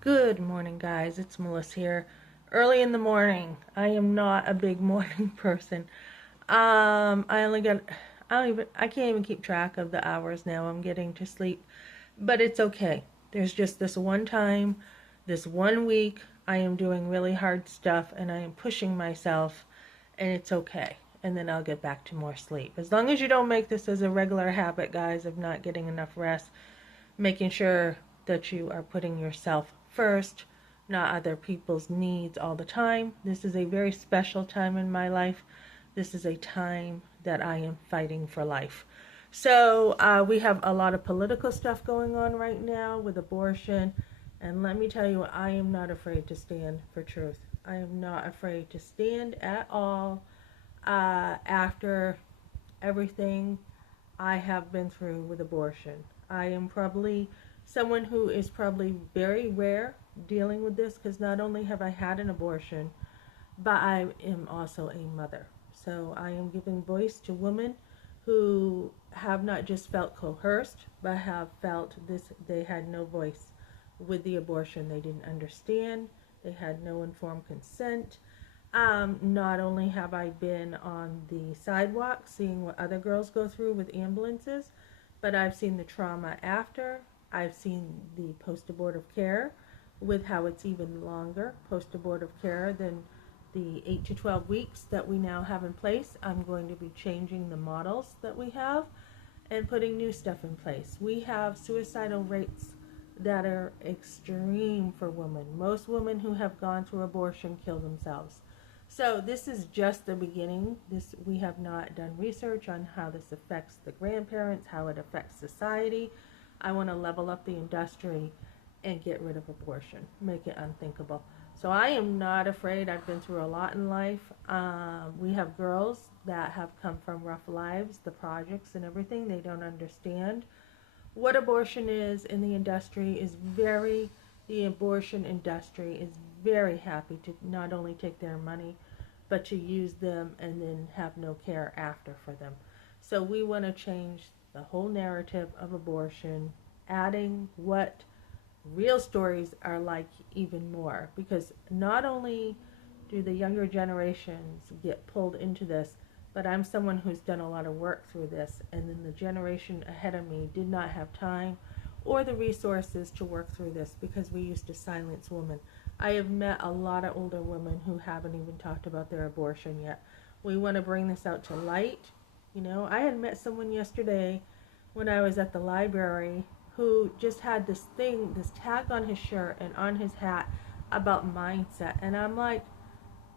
Good morning, guys. It's Melissa here. Early in the morning. I am not a big morning person. I only got, I can't even keep track of the hours now I'm getting to sleep, but it's okay. There's just this one time, this one week, I am doing really hard stuff and I am pushing myself, and it's okay. And then I'll get back to more sleep. As long as you don't make this as a regular habit, guys, of not getting enough rest, making sure that you are putting yourself first, not other people's needs all the time. This is a very special time in my life. This is a time that I am fighting for life. So we have a lot of political stuff going on right now with abortion. And let me tell you, I am not afraid to stand for truth. I am not afraid to stand at all after everything I have been through with abortion. I am probably someone who is probably very rare dealing with this because not only have I had an abortion, but I am also a mother. So I am giving voice to women who have not just felt coerced, but have felt this they had no voice with the abortion. They didn't understand. They had no informed consent. Not only have I been on the sidewalk seeing what other girls go through with ambulances, but I've seen the trauma after. I've seen the post-abortive care with how it's even longer post-abortive care than the 8 to 12 weeks that we now have in place. I'm going to be changing the models that we have and putting new stuff in place. We have suicidal rates that are extreme for women. Most women who have gone through abortion kill themselves. So this is just the beginning. We have not done research on how this affects the grandparents, how it affects society. I want to level up the industry and get rid of abortion, make it unthinkable. So I am not afraid. I've been through a lot in life. We have girls that have come from rough lives, the projects and everything. They don't understand what abortion is in the industry is very, the abortion industry is very happy to not only take their money, but to use them and then have no care after for them. So we want to change the whole narrative of abortion, adding what real stories are like even more. Because not only do the younger generations get pulled into this, but I'm someone who's done a lot of work through this, and then the generation ahead of me did not have time or the resources to work through this because we used to silence women. I have met a lot of older women who haven't even talked about their abortion yet. We want to bring this out to light. You know, I had met someone yesterday when I was at the library who just had this thing, this tag on his shirt and on his hat about mindset. And I'm like,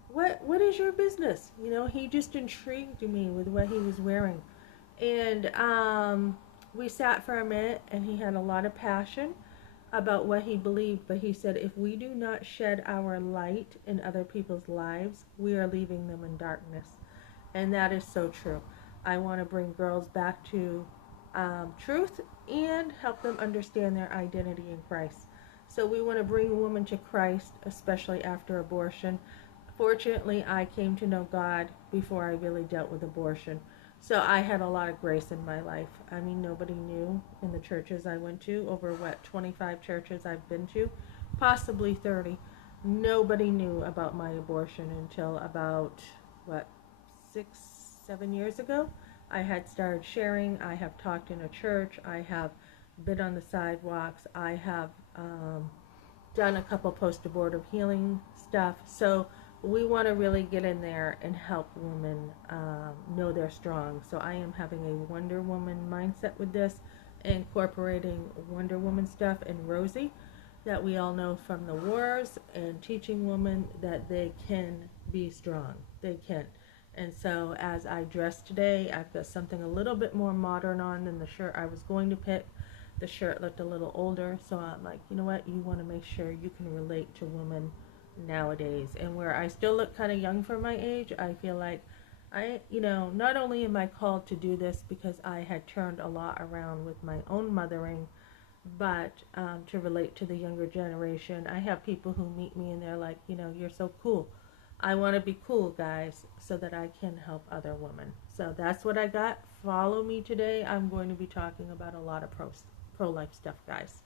what is your business? You know, he just intrigued me with what he was wearing. And we sat for a minute and he had a lot of passion about what he believed, but he said if we do not shed our light in other people's lives, we are leaving them in darkness. And that is so true. I want to bring girls back to truth and help them understand their identity in Christ. So we want to bring a woman to Christ, especially after abortion. Fortunately, I came to know God before I really dealt with abortion. So I had a lot of grace in my life. I mean, nobody knew in the churches I went to, over what, 25 churches I've been to, possibly 30. Nobody knew about my abortion until about, what, 6, 7 years ago. I had started sharing. I have talked in a church. I have been on the sidewalks. I have done a couple post-abortive healing stuff. So we want to really get in there and help women know they're strong. So I am having a Wonder Woman mindset with this, incorporating Wonder Woman stuff and Rosie that we all know from the wars, and teaching women that they can be strong. They can. And so as I dress today, I've got something a little bit more modern on than the shirt I was going to pick. The shirt looked a little older, so I'm like, you know what? You want to make sure you can relate to women nowadays. And where I still look kind of young for my age, I feel like not only am I called to do this because I had turned a lot around with my own mothering, but to relate to the younger generation. I have people who meet me and they're like, you're so cool. I want to be cool, guys, so that I can help other women. So that's what I got. Follow me today. I'm going to be talking about a lot of pro life stuff, guys.